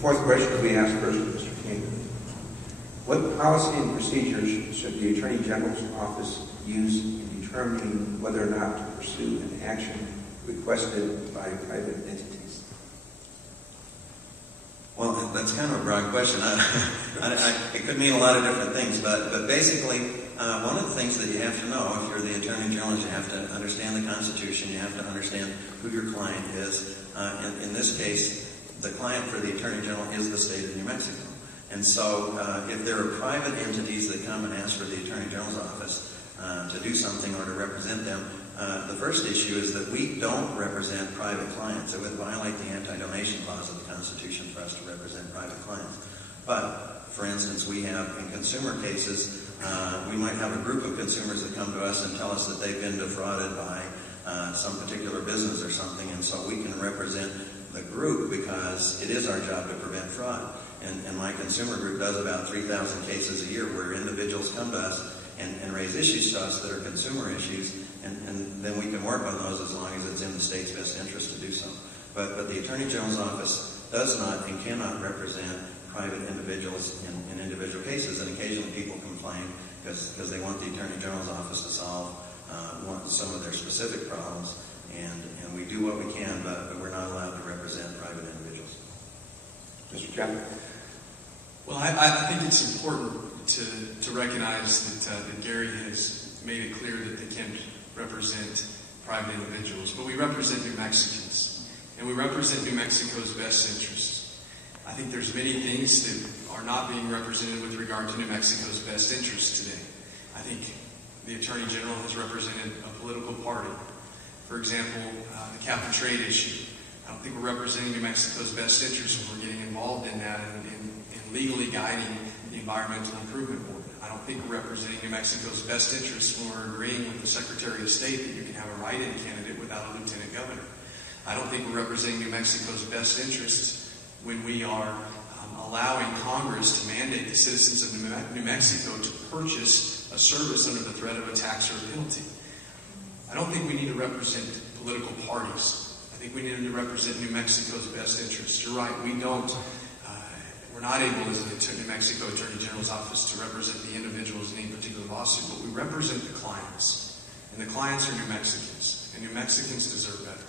Fourth question we ask first to Mr. King. What policy and procedures should the Attorney General's office use in determining whether or not to pursue an action requested by private entities? Well, that's kind of a broad question. It could mean a lot of different things, but basically, one of the things that you have to know if you're the Attorney General is you have to understand the Constitution, you have to understand who your client is. In this case, the client for the Attorney General is the state of New Mexico. And so if there are private entities that come and ask for the Attorney General's office to do something or to represent them, the first issue is that we don't represent private clients. It would violate the anti-donation clause of the Constitution for us to represent private clients. But, for instance, we have, in consumer cases, we might have a group of consumers that come to us and tell us that they've been defrauded by some particular business or something, and so we can represent the group because it is our job to prevent fraud. And my consumer group does about 3,000 cases a year where individuals come to us and raise issues to us that are consumer issues, and then we can work on those as long as it's in the state's best interest to do so. But the Attorney General's office does not and cannot represent private individuals in individual cases, and occasionally people complain because they want the Attorney General's office to solve some of their specific problems, and we do what we can, but we're not allowed to represent private individuals. Mr. Chandler? Well, I think it's important to recognize that Gary has made it clear that they can't represent private individuals, but we represent New Mexicans, and we represent New Mexico's best interests. I think there's many things that are not being represented with regard to New Mexico's best interests today. I think the Attorney General has represented a political party. For example, the cap and trade issue. I don't think we're representing New Mexico's best interests when we're getting involved in that and legally guiding the Environmental Improvement Board. I don't think we're representing New Mexico's best interests when we're agreeing with the Secretary of State that you can have a write-in candidate without a lieutenant governor. I don't think we're representing New Mexico's best interests when we are allowing Congress to mandate the citizens of New Mexico to purchase a service under the threat of a tax or a penalty. I don't think we need to represent political parties. I think we need to represent New Mexico's best interests. You're right, we're not able as the New Mexico Attorney General's office to represent the individuals in any particular lawsuit, but we represent the clients. And the clients are New Mexicans, and New Mexicans deserve better.